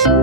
G'day,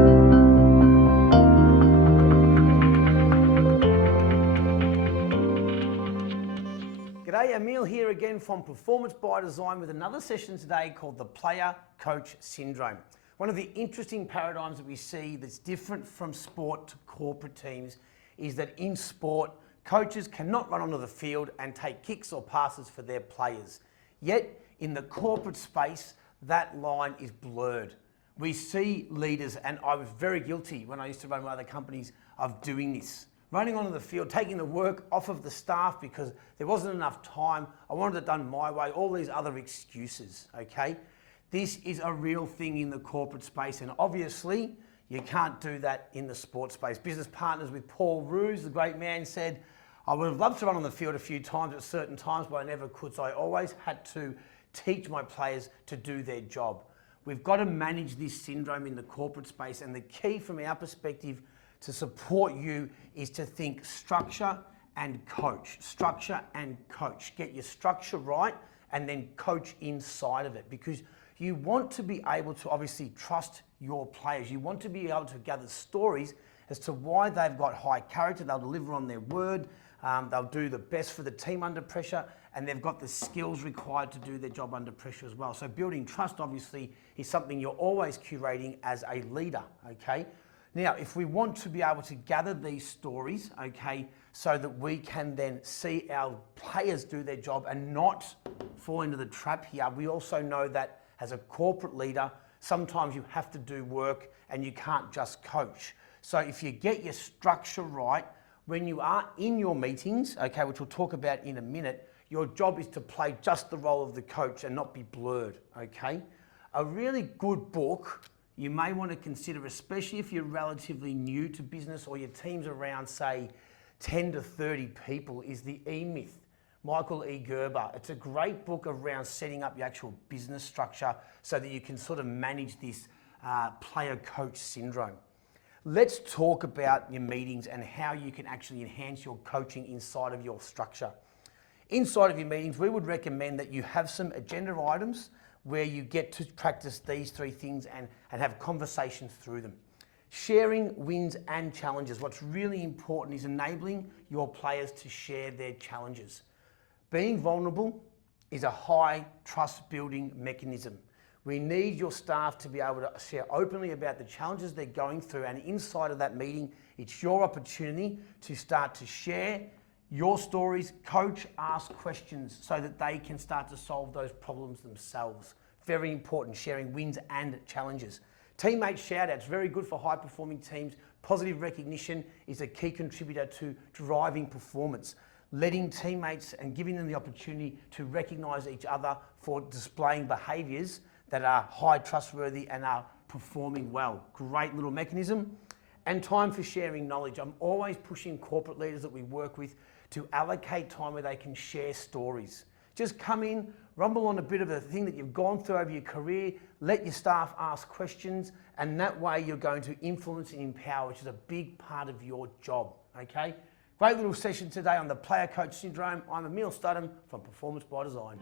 Emil here again from Performance by Design with another session today called the Player-Coach Syndrome. One of the interesting paradigms that we see that's different from sport to corporate teams is that in sport, coaches cannot run onto the field and take kicks or passes for their players. Yet, in the corporate space, that line is blurred. We see leaders, and I was very guilty when I used to run with other companies of doing this. Running onto the field, taking the work off of the staff because there wasn't enough time, I wanted it done my way, all these other excuses, okay? This is a real thing in the corporate space, and obviously you can't do that in the sports space. Business partners with Paul Roos, the great man, said, I would have loved to run on the field a few times at certain times, but I never could, so I always had to teach my players to do their job. We've got to manage this syndrome in the corporate space, and the key from our perspective to support you is to think structure and coach. Structure and coach. Get your structure right and then coach inside of it, because you want to be able to obviously trust your players. You want to be able to gather stories as to why they've got high character, they'll deliver on their word, they'll do the best for the team under pressure, and they've got the skills required to do their job under pressure as well. So building trust obviously is something you're always curating as a leader, okay? Now, if we want to be able to gather these stories, okay, so that we can then see our players do their job and not fall into the trap here, we also know that as a corporate leader, sometimes you have to do work and you can't just coach. So if you get your structure right, when you are in your meetings, okay, which we'll talk about in a minute, your job is to play just the role of the coach and not be blurred, okay? A really good book you may want to consider, especially if you're relatively new to business or your team's around, say, 10 to 30 people, is the E-Myth, Michael E. Gerber. It's a great book around setting up your actual business structure so that you can sort of manage this player-coach syndrome. Let's talk about your meetings and how you can actually enhance your coaching inside of your structure. Inside of your meetings, we would recommend that you have some agenda items where you get to practice these three things and have conversations through them. Sharing wins and challenges. What's really important is enabling your players to share their challenges. Being vulnerable is a high trust building mechanism. We need your staff to be able to share openly about the challenges they're going through, and inside of that meeting, it's your opportunity to start to share your stories, coach, ask questions so that they can start to solve those problems themselves. Very important, sharing wins and challenges. Teammate shout-outs, very good for high-performing teams. Positive recognition is a key contributor to driving performance. Letting teammates and giving them the opportunity to recognise each other for displaying behaviours that are high trustworthy and are performing well. Great little mechanism. And time for sharing knowledge. I'm always pushing corporate leaders that we work with to allocate time where they can share stories. Just come in, rumble on a bit of a thing that you've gone through over your career, let your staff ask questions, and that way you're going to influence and empower, which is a big part of your job, okay? Great little session today on the Player Coach Syndrome. I'm Emil Studham from Performance by Design.